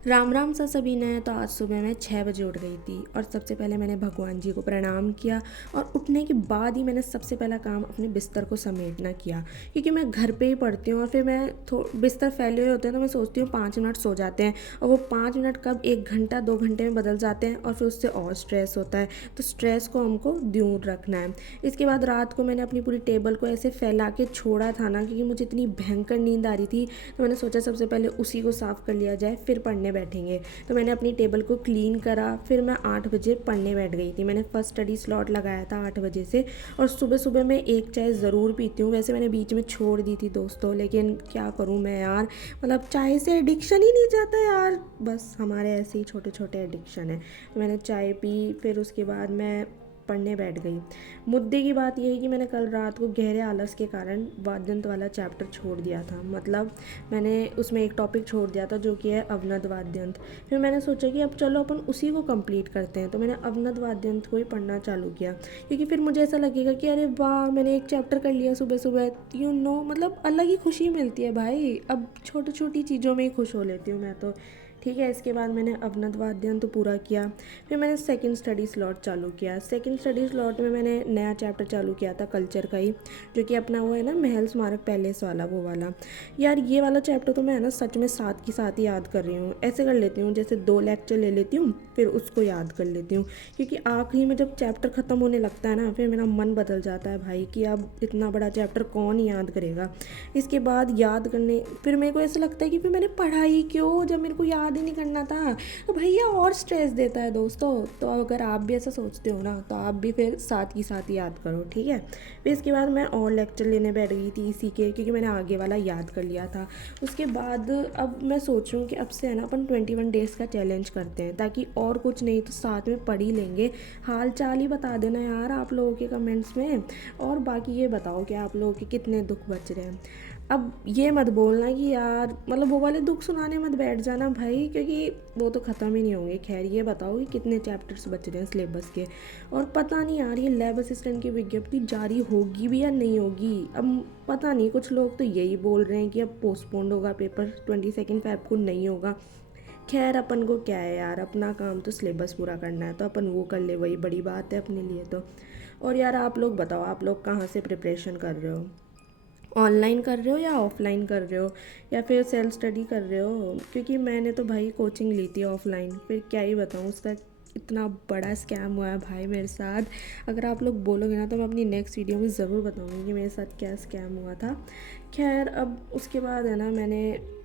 राम राम सा सभी ने। तो आज सुबह मैं 6 बजे उठ गई थी और सबसे पहले मैंने भगवान जी को प्रणाम किया। और उठने के बाद ही मैंने सबसे पहला काम अपने बिस्तर को समेटना किया, क्योंकि मैं घर पे ही पढ़ती हूँ और फिर मैं बिस्तर फैले हुए होते हैं तो मैं सोचती हूँ 5 मिनट सो जाते हैं, और वो 5 मिनट कब 1 घंटा 2 घंटे में बदल जाते हैं और फिर उससे और स्ट्रेस होता है। तो स्ट्रेस को हमको दूर रखना है। इसके बाद रात को मैंने अपनी पूरी टेबल को ऐसे फैला के छोड़ा था ना, क्योंकि मुझे इतनी भयंकर नींद आ रही थी। तो मैंने सोचा सबसे पहले उसी को साफ़ कर लिया जाए, फिर पढ़ने बैठेंगे। तो मैंने अपनी टेबल को क्लीन करा, फिर मैं 8 बजे पढ़ने बैठ गई थी। मैंने फर्स्ट स्टडी स्लॉट लगाया था 8 बजे से। और सुबह सुबह मैं एक चाय ज़रूर पीती हूँ। वैसे मैंने बीच में छोड़ दी थी दोस्तों, लेकिन क्या करूँ मैं यार, मतलब चाय से एडिक्शन ही नहीं जाता यार। बस हमारे ऐसे ही छोटे छोटे एडिक्शन है। तो मैंने चाय पी, फिर उसके बाद मैं पढ़ने बैठ गई। मुद्दे की बात यह है कि मैंने कल रात को गहरे आलस के कारण वाद्यंत वाला चैप्टर छोड़ दिया था। मतलब मैंने उसमें एक टॉपिक छोड़ दिया था जो कि है अवनद वाद्यंत। फिर मैंने सोचा कि अब चलो अपन उसी को कंप्लीट करते हैं। तो मैंने अवनद वाद्यंत को ही पढ़ना चालू किया, क्योंकि फिर मुझे ऐसा लगेगा कि अरे वाह, मैंने एक चैप्टर कर लिया सुबह सुबह। मतलब अलग ही खुशी मिलती है भाई। अब छोटी छोटी चीज़ों में ही खुश हो लेती हूँ मैं तो। ठीक है, इसके बाद मैंने अवनद वाद्यंत तो पूरा किया। फिर मैंने सेकंड स्टडी स्लॉट चालू किया। सेकंड स्टडी स्लॉट में मैंने नया चैप्टर चालू किया था कल्चर का ही, जो कि अपना वो है ना, महल स्मारक पैलेस वाला, वो वाला। यार ये वाला चैप्टर तो मैं है ना सच में साथ की साथ ही याद कर रही हूँ। ऐसे कर लेती हूँ जैसे 2 लेक्चर ले लेती हूँ, फिर उसको याद कर लेती हूँ। क्योंकि आखिरी में जब चैप्टर ख़त्म होने लगता है ना, फिर मेरा मन बदल जाता है भाई कि अब इतना बड़ा चैप्टर कौन ही याद करेगा। इसके बाद याद करने फिर मेरे को ऐसा लगता है कि फिर मैंने पढ़ा ही क्यों, जब मेरे को याद ही नहीं करना था। तो भैया और स्ट्रेस देता है दोस्तों। तो अगर आप भी ऐसा सोचते हो ना, तो आप भी फिर साथ ही साथ याद करो, ठीक है। फिर इसके बाद मैं और लेक्चर लेने बैठ गई थी इसी के, क्योंकि मैंने आगे वाला याद कर लिया था। उसके बाद अब मैं सोच रही हूँ कि अब से है ना अपन 21 डेज़ का चैलेंज करते हैं, ताकि और कुछ नहीं तो साथ में पढ़ ही लेंगे। हाल चाल ही बता देना यार आप लोगों के कमेंट्स में। और बाकी ये बताओ कि आप लोगों के कितने दुख बच रहे हैं। अब ये मत बोलना कि यार, मतलब वो वाले दुख सुनाने मत बैठ जाना भाई, क्योंकि वो तो ख़त्म ही नहीं होंगे। खैर ये बताओ कि कितने चैप्टर्स बच रहे हैं सिलेबस के। और पता नहीं यार, ये लैब असिस्टेंट की विज्ञप्ति जारी होगी भी या नहीं होगी। अब पता नहीं, कुछ लोग तो यही बोल रहे हैं कि अब पोस्टपोन्ड होगा पेपर, 22 फ़रवरी को नहीं होगा। खैर अपन को क्या है यार, अपना काम तो सिलेबस पूरा करना है, तो अपन वो कर ले, वही बड़ी बात है अपने लिए तो। और यार आप लोग बताओ, आप लोग कहाँ से प्रिपरेशन कर रहे हो? ऑनलाइन कर रहे हो या ऑफलाइन कर रहे हो, या फिर सेल्फ स्टडी कर रहे हो? क्योंकि मैंने तो भाई कोचिंग ली थी ऑफलाइन। फिर क्या ही बताऊँ, उसका इतना बड़ा स्कैम हुआ है भाई मेरे साथ। अगर आप लोग बोलोगे ना तो मैं अपनी नेक्स्ट वीडियो में ज़रूर बताऊँगी कि मेरे साथ क्या स्कैम हुआ था। खैर अब उसके बाद है ना, मैंने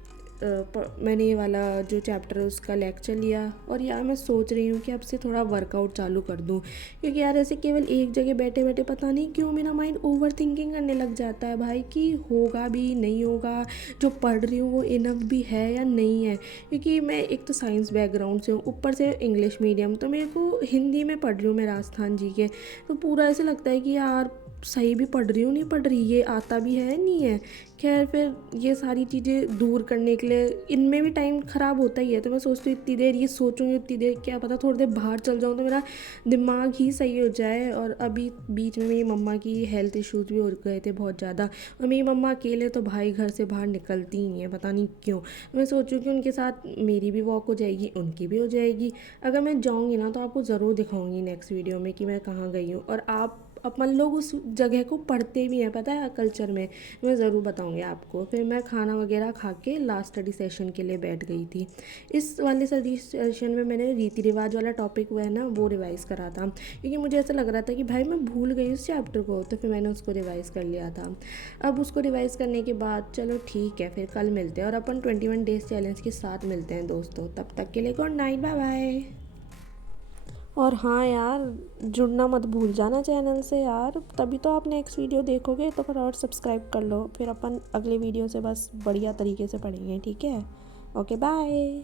ये वाला जो चैप्टर है उसका लेक्चर लिया। और यार मैं सोच रही हूँ कि अब से थोड़ा वर्कआउट चालू कर दूँ, क्योंकि यार ऐसे केवल एक जगह बैठे बैठे पता नहीं क्यों मेरा माइंड ओवर थिंकिंग करने लग जाता है भाई, कि होगा भी नहीं होगा, जो पढ़ रही हूँ वो इनफ भी है या नहीं है। क्योंकि मैं एक तो साइंस बैकग्राउंड से हूँ, ऊपर से इंग्लिश मीडियम, तो मेरे को हिंदी में पढ़ रही हूँ मैं राजस्थान जी के। तो पूरा ऐसे लगता है कि यार सही भी पढ़ रही हूँ नहीं पढ़ रही, ये आता भी है नहीं है। खैर फिर ये सारी चीज़ें दूर करने के लिए इनमें भी टाइम ख़राब होता ही है। तो मैं सोचती हूँ इतनी देर ये सोचूंगी, उतनी देर क्या पता थोड़ी देर बाहर चल जाऊँ तो मेरा दिमाग ही सही हो जाए। और अभी बीच में मेरी मम्मा की हेल्थ इश्यूज़ भी हो गए थे बहुत ज़्यादा, और मेरी मम्मा अकेले तो भाई घर से बाहर निकलती ही नहीं है, पता नहीं क्यों। तो मैं सोचूँ कि उनके साथ मेरी भी वॉक हो जाएगी, उनकी भी हो जाएगी। अगर मैं जाऊँगी ना तो आपको ज़रूर दिखाऊँगी नेक्स्ट वीडियो में कि मैं कहाँ गई हूँ। और आप अपन लोग उस जगह को पढ़ते भी हैं, पता है, कल्चर में। मैं ज़रूर बताऊंगी आपको। फिर मैं खाना वगैरह खा के लास्ट स्टडी सेशन के लिए बैठ गई थी। इस वाले स्टडी सेशन में मैंने रीति रिवाज वाला टॉपिक हुआ है ना, वो रिवाइज़ करा था, क्योंकि मुझे ऐसा लग रहा था कि भाई मैं भूल गई उस चैप्टर को। तो फिर मैंने उसको रिवाइज़ कर लिया था। अब उसको रिवाइज़ करने के बाद चलो ठीक है, फिर कल मिलते हैं और अपन 21 डेज़ चैलेंज के साथ मिलते हैं दोस्तों। तब तक के लिए गुड नाइट, बाय बाय। और हाँ यार, जुड़ना मत भूल जाना चैनल से यार, तभी तो आप नेक्स्ट वीडियो देखोगे। तो फटाफट सब्सक्राइब कर लो, फिर अपन अगले वीडियो से बस बढ़िया तरीके से पढ़ेंगे, ठीक है। Okay bye.